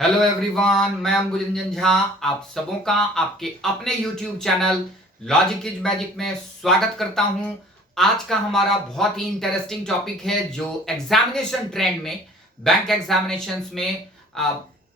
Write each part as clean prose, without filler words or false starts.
Hello everyone, मैं अंबुजरंजन झा आप सबों का आपके अपने YouTube channel logic is magic में स्वागत करता हूं। आज का हमारा बहुत ही इंटरेस्टिंग टॉपिक है जो एग्जामिनेशन ट्रेंड में, बैंक एग्जामिनेशंस में,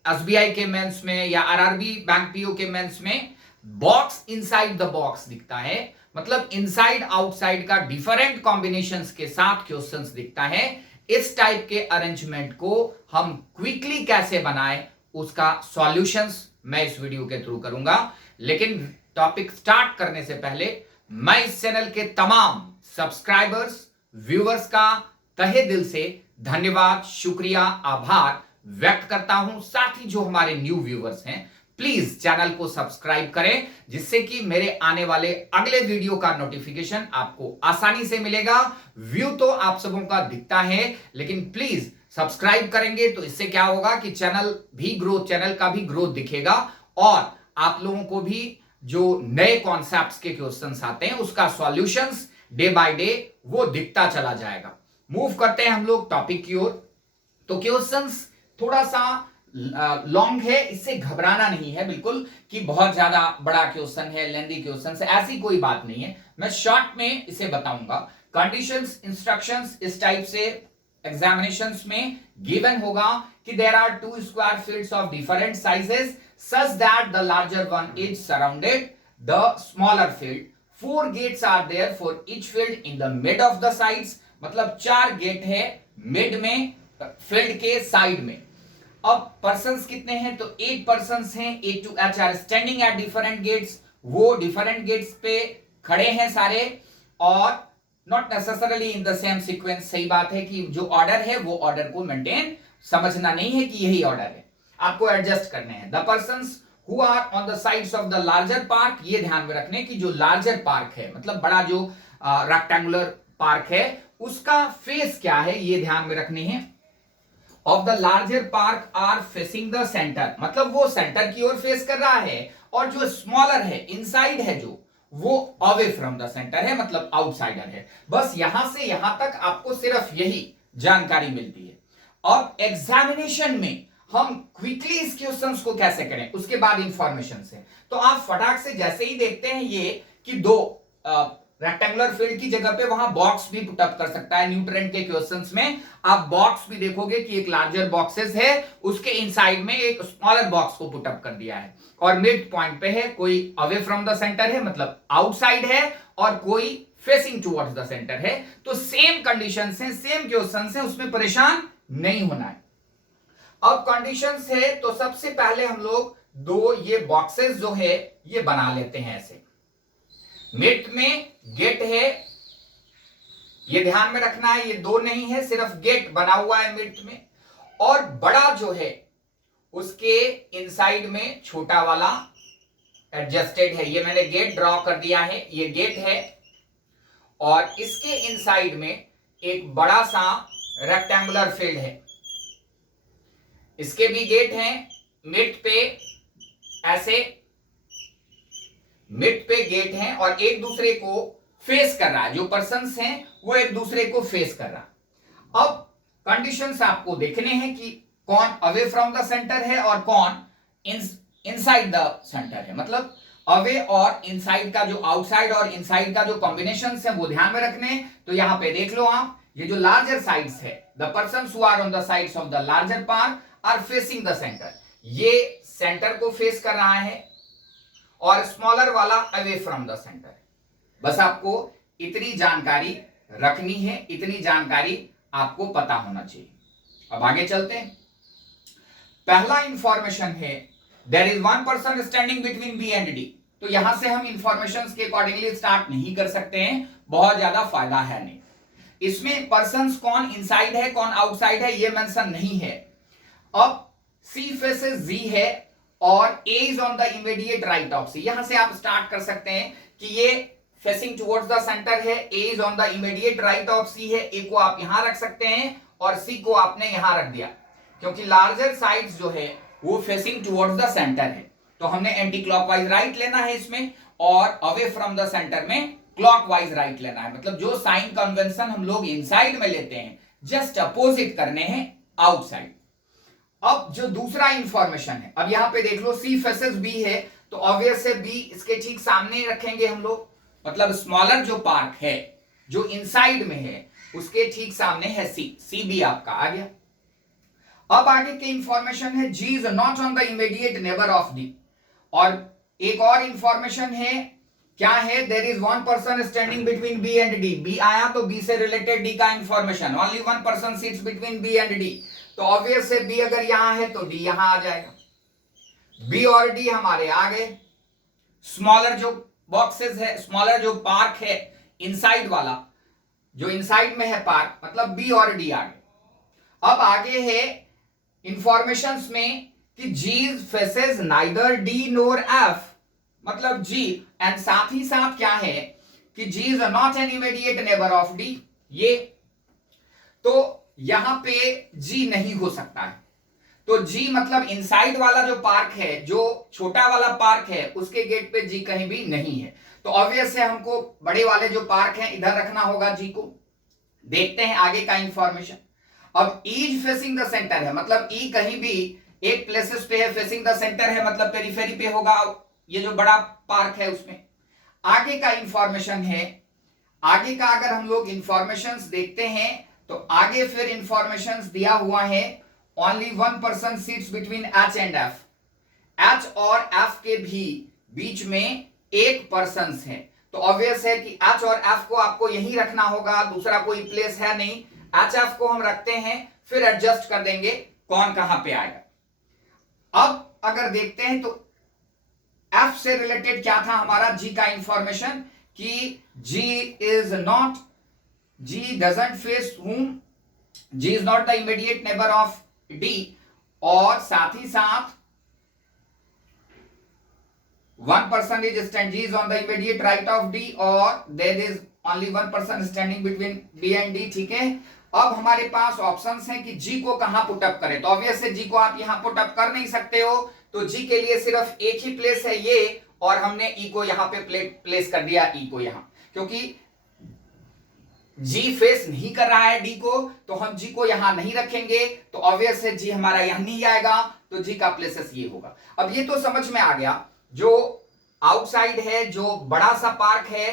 एसबीआई के मेंस में या आरआरबी बैंक पीओ के मेंस में बॉक्स इनसाइड द बॉक्स दिखता है। मतलब इनसाइड आउटसाइड का डिफरेंट कॉम्बिनेशंस के साथ क्वेश्चंस दिखता है। इस टाइप के अरेंजमेंट को हम क्विकली कैसे बनाएं, उसका सॉल्यूशंस मैं इस वीडियो के थ्रू करूंगा। लेकिन टॉपिक स्टार्ट करने से पहले मैं इस चैनल के तमाम सब्सक्राइबर्स, व्यूअर्स का तहे दिल से धन्यवाद, शुक्रिया, आभार व्यक्त करता हूं। साथ ही जो हमारे न्यू व्यूअर्स हैं, प्लीज चैनल को सब्सक्राइब करें जिससे कि मेरे आने वाले अगले वीडियो का नोटिफिकेशन आपको आसानी से मिलेगा। व्यू तो आप सबों का दिखता है, लेकिन प्लीज सब्सक्राइब करेंगे तो इससे क्या होगा कि चैनल का भी ग्रोथ दिखेगा और आप लोगों को भी जो नए कॉन्सेप्ट्स के क्वेश्चंस आते हैं उसका सॉल्यूशंस डे बाय डे वो दिखता चला जाएगा। मूव करते हैं हम लोग टॉपिक की ओर। तो क्वेश्चंस थोड़ा सा लॉन्ग है, इससे घबराना नहीं है बिल्कुल कि बहुत ज्यादा बड़ा क्वेश्चन है, लेंदी क्वेश्चन है, ऐसी कोई बात नहीं है। मैं शॉर्ट में इसे बताऊंगा। कंडीशंस, इंस्ट्रक्शंस इस टाइप से एग्जामिनेशंस में गिवन होगा कि there are two square fields of different sizes such that the larger one is surrounded the smaller field. 4 gates are there for each field in the mid of the sides. मतलब 4 gate है mid में, field के side में। अब persons कितने हैं? तो 8 persons हैं। A to H are standing at different gates. वो डिफरेंट गेट्स पे खड़े हैं सारे और not necessarily in the same sequence. सही बात है कि जो ऑर्डर है वो ऑर्डर को मेंटेन समझना नहीं है कि यही ऑर्डर है, आपको एडजस्ट करने हैं। The persons who are on the sides of the larger park, ये ध्यान में रखने कि जो लार्जर पार्क है, मतलब बड़ा जो रेक्टेंगुलर पार्क है, उसका फेस क्या है ये ध्यान में रखने हैं। Of the larger park are facing the centre, मतलब वो सेंटर की ओर फेस कर रहा है। और जो स्मॉलर है, इनसाइड है, जो वो अवे फ्रॉम द सेंटर है, मतलब आउटसाइडर है। बस यहां से यहां तक आपको सिर्फ यही जानकारी मिलती है। अब एग्जामिनेशन में हम क्विकली इस क्वेश्चंस को कैसे करें, उसके बाद इंफॉर्मेशन से। तो आप फटाक से जैसे ही देखते हैं ये कि दो रेक्टेंगुलर फील्ड की जगह पे वहां बॉक्स भी पुटअप कर सकता है। न्यूट्रेंट के क्वेश्चंस में आप बॉक्स भी देखोगे कि एक लार्जर बॉक्सेस है, उसके इनसाइड में एक स्मॉलर बॉक्स को पुटअप कर दिया है और मिड पॉइंट पे है। कोई अवे फ्रॉम द सेंटर है, मतलब आउटसाइड है, और कोई फेसिंग टुवर्ड्स द सेंटर है। तो सेम कंडीशंस हैं, सेम क्वेश्चंस हैं, उसमें परेशान नहीं होना है। अब कंडीशंस है तो सबसे पहले हम लोग दो ये बॉक्सेस जो है ये बना लेते हैं ऐसे। मिड में गेट है, ये ध्यान में रखना है, ये दो नहीं है, सिर्फ गेट बना हुआ है मिड में। और बड़ा जो है उसके इनसाइड में छोटा वाला एडजस्टेड है। ये मैंने गेट ड्रॉ कर दिया है, ये गेट है और इसके इनसाइड में एक बड़ा सा रेक्टेंगुलर फील्ड है। इसके भी गेट हैं मिड पे, ऐसे मिड पे गेट हैं और एक दूसरे को फेस कर रहा है। जो पर्सन्स हैं वो एक दूसरे को फेस कर रहा। अब कंडीशंस आपको देखने हैं कि कौन अवे फ्रॉम द सेंटर है और कौन इनसाइड द सेंटर है। मतलब अवे और इनसाइड का जो आउटसाइड और इनसाइड का जो कॉम्बिनेशन है वो ध्यान में रखने। तो यहां पे देख लो आप, ये जो लार्जर साइड्स है, the persons who are on the sides of the larger park are facing the centre. ये सेंटर को फेस कर रहा है और स्मॉलर वाला अवे फ्रॉम द सेंटर। बस आपको इतनी जानकारी रखनी है, इतनी जानकारी आपको पता होना चाहिए। अब आगे चलते हैं। पहला इंफॉर्मेशन है there is one person standing between B and D. तो यहां से हम इंफॉर्मेशन के अकॉर्डिंगली स्टार्ट नहीं कर सकते हैं, बहुत ज्यादा फायदा है नहीं। इसमें पर्सन्स कौन इनसाइड है कौन आउटसाइड है ये मेंशन नहीं है। अब सी फेसेस जी है और A is on the immediate right of C। यहां से आप स्टार्ट कर सकते हैं कि ये फेसिंग टुवर्ड्स द सेंटर है, A is on the immediate right of C है। A को आप यहां रख सकते हैं और C को आपने यहां रख दिया, क्योंकि लार्जर साइड्स जो है वो फेसिंग टुवर्ड्स द सेंटर है। तो हमने एंटी क्लॉकवाइज राइट लेना है इसमें और अवे फ्रॉम द सेंटर में क्लॉकवाइज राइट लेना है। मतलब जो साइन कन्वेंशन हम लोग इनसाइड में लेते हैं, जस्ट अपोजिट करने हैं आउटसाइड। अब जो दूसरा इंफॉर्मेशन है, अब यहां पे देख लो सी फेसेस बी है, तो ऑब्वियस है बी इसके ठीक सामने रखेंगे हम लोग, मतलब स्मॉलर जो पार्क है जो इनसाइड में है उसके ठीक सामने है सी, सी बी आपका आ गया। अब आगे की इंफॉर्मेशन है G is not on the immediate neighbour of D, और एक और इंफॉर्मेशन है, क्या है, there is one person standing between B and D, B आया तो बी से रिलेटेड डी का information, only one person sits between B and D, तो ऑब्वियस है बी अगर यहां है तो डी यहां आ जाएगा, बी और डी हमारे आ गए। स्मॉलर जो बॉक्सेस है, स्मॉलर जो पार्क है इनसाइड वाला, जो इनसाइड में है पार्क, मतलब बी और डी आ गए। अब आगे है इंफॉर्मेशंस में कि G faces neither D nor F, मतलब जी, एंड साथ ही साथ क्या है कि G is not an immediate neighbour of D, ये तो यहां पे जी नहीं हो सकता है, तो जी मतलब इनसाइड वाला जो पार्क है, जो छोटा वाला पार्क है उसके गेट पे जी कहीं भी नहीं है, तो ऑब्वियस है हमको बड़े वाले जो पार्क हैं इधर रखना होगा जी को। देखते हैं आगे का इंफॉर्मेशन। अब ईज फेसिंग द सेंटर है, मतलब ई कहीं भी एक प्लेसेस पे है, फेसिंग द सेंटर है मतलब पेरिफेरी पे होगा, ये जो बड़ा पार्क है उसमें। आगे का इंफॉर्मेशन है, आगे का अगर हम लोग इंफॉर्मेशंस देखते हैं तो आगे फिर इंफॉर्मेशंस दिया हुआ है, only one person seats between H and F, H और एफ के भी बीच में एक पर्सन है, तो ऑब्वियस है कि एच और एफ को आपको यहीं रखना होगा, दूसरा कोई प्लेस है नहीं, एच एफ को हम रखते हैं, फिर एडजस्ट कर देंगे कौन कहां पे आएगा। अब अगर देखते हैं तो एफ से रिलेटेड क्या था हमारा, जी का इंफॉर्मेशन कि G is not, G doesn't face whom, G is not the immediate neighbour of D, और साथ ही साथ one person is stand, G is on the immediate right of D, और there is only one person standing between B and D, ठीक है। अब हमारे पास options हैं कि G को कहां पुटअप करें, तो ऑब्वियस है G को आप यहां पुटअप कर नहीं सकते हो, तो G के लिए सिर्फ एक ही प्लेस है ये, और हमने E को यहां पे प्लेस कर दिया, E को यहां, क्योंकि G फेस नहीं कर रहा है D को, तो हम G को यहां नहीं रखेंगे, तो ऑब्वियस है G हमारा यहां नहीं आएगा, तो G का प्लेसेस ये होगा। अब ये तो समझ में आ गया, जो आउटसाइड है, जो बड़ा सा पार्क है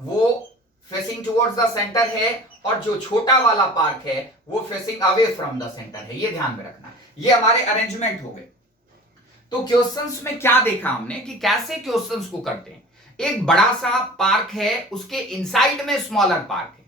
वो फेसिंग टुवर्ड्स द सेंटर है, और जो छोटा वाला पार्क है वो facing away from the centre है, ये ध्यान में रखना। ये हमारे अरेंजमेंट हो गए। तो क्वेश्चंस में क्या देखा हमने कि कैसे क्वेश्चंस को करते हैं। एक बड़ा सा पार्क है, उसके इनसाइड में स्मॉलर पार्क है,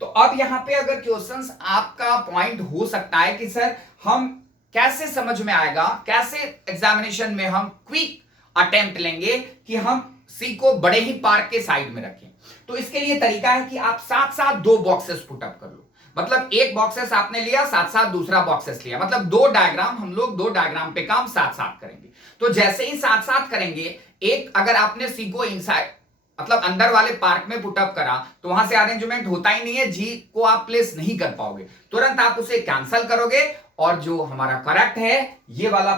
तो अब यहां पे अगर क्वेश्चंस आपका पॉइंट हो सकता है कि सर हम कैसे समझ में आएगा, कैसे एग्जामिनेशन में हम क्विक अटेम्प्ट लेंगे कि हम सी को बड़े ही पार्क के साइड में रखें, तो इसके लिए तरीका है कि आप साथ साथ दो बॉक्सेस पुटअप कर लो, मतलब एक बॉक्सेस आपने लिया, साथ साथ दूसरा बॉक्सेस लिया, मतलब दो डायग्राम, हम लोग दो डायग्राम पे काम साथ साथ करेंगे। तो जैसे ही साथ साथ करेंगे, एक अगर आपने सी को इनसाइड मतलब अंदर वाले पार्क में पुटअप करा, तो वहां से अरेंजमेंट होता ही नहीं है, जी को आप प्लेस नहीं कर पाओगे, तुरंत आप उसे कैंसल करोगे, और जो हमारा करेक्ट है ये वाला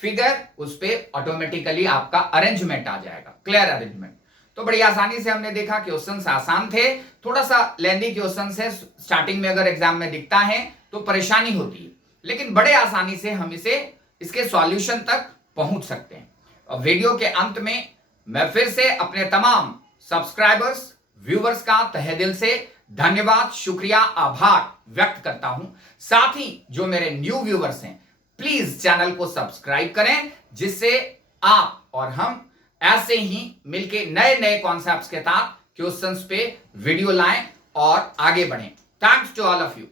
फिगर, उस पे ऑटोमेटिकली आपका अरेंजमेंट आ जाएगा, क्लियर अरेंजमेंट। तो बड़ी आसानी से हमने देखा, क्वेश्चंस आसान थे, थोड़ा सा लेंदी क्वेश्चंस है, स्टार्टिंग में अगर एग्जाम में दिखता है तो परेशानी होती है, लेकिन बड़े आसानी से हम इसके सॉल्यूशन तक पहुंच सकते हैं। और वीडियो के अंत में मैं फिर से अपने तमाम सब्सक्राइबर्स, व्यूवर्स का तहे दिल से धन्यवाद, शुक्रिया, आभार व्यक्त करता हूं। साथ ही जो मेरे न्यू व्यूवर्स हैं, प्लीज चैनल को सब्सक्राइब करें, जिससे आप और हम ऐसे ही मिलके नए नए कॉन्सेप्ट्स के साथ क्वेश्चंस पे वीडियो लाएं और आगे बढ़ें। Thanks to all of you.